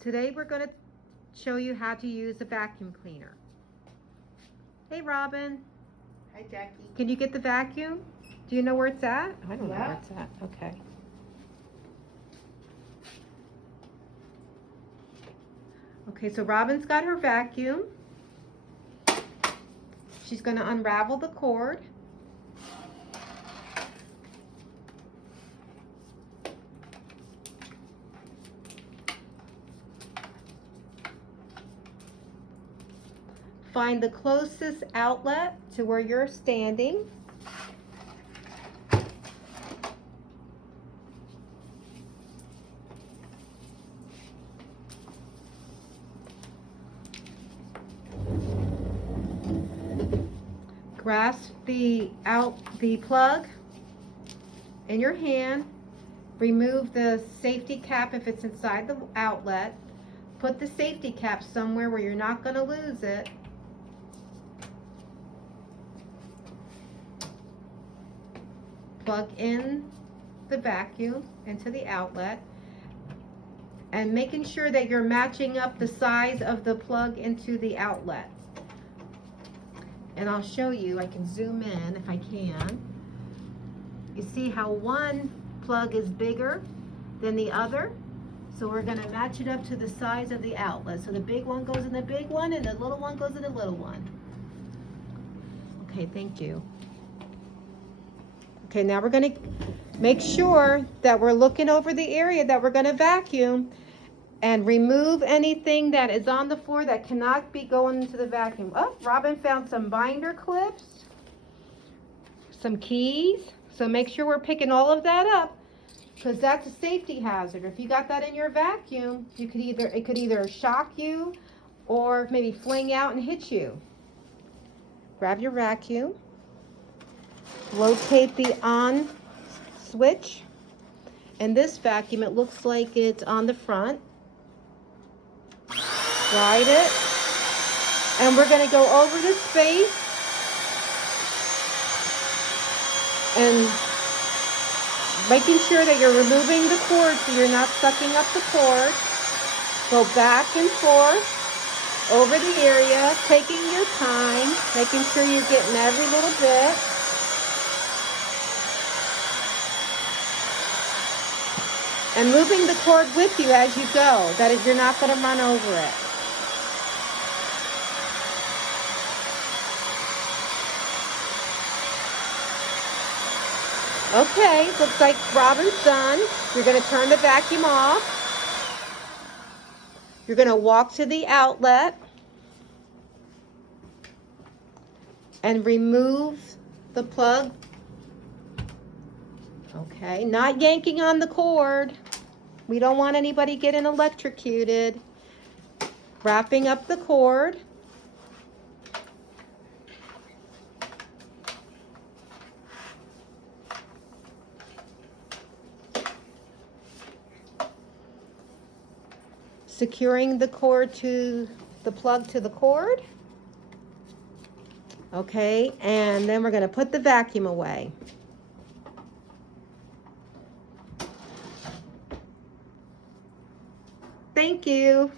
Today we're going to show you how to use a vacuum cleaner. Hey Robin. Hi Jackie. Can you get the vacuum? Do you know where it's at? I don't know Yeah. where it's at. Okay. Okay, so Robin's got her vacuum. She's going to unravel the cord. Find the closest outlet to where you're standing. Grasp the plug in your hand. Remove the safety cap if it's inside the outlet. Put the safety cap somewhere where you're not going to lose it. Plug in the vacuum into the outlet, and making sure that you're matching up the size of the plug into the outlet. And I'll show you, I can zoom in if I can. You see how one plug is bigger than the other? So we're going to match it up to the size of the outlet. So the big one goes in the big one and the little one goes in the little one. Okay, thank you. Okay, now we're going to make sure that we're looking over the area that we're going to vacuum and remove anything that is on the floor that cannot be going into the vacuum. Oh, Robin found some binder clips, some keys. So make sure we're picking all of that up, because that's a safety hazard. If you got that in your vacuum, it could either shock you or maybe fling out and hit you. Grab your vacuum. Locate the on switch. In this vacuum, it looks like it's on the front. Slide it. And we're going to go over the space and making sure that you're removing the cord so you're not sucking up the cord. Go back and forth over the area, taking your time, making sure you're getting every little bit. And moving the cord with you as you go, that is, you're not going to run over it. Okay, looks like Robin's done. You're going to turn the vacuum off. You're going to walk to the outlet and remove the plug. Okay, not yanking on the cord. We don't want anybody getting electrocuted. Wrapping up the cord. Securing the cord to the plug to the cord. Okay, and then we're going to put the vacuum away. Thank you.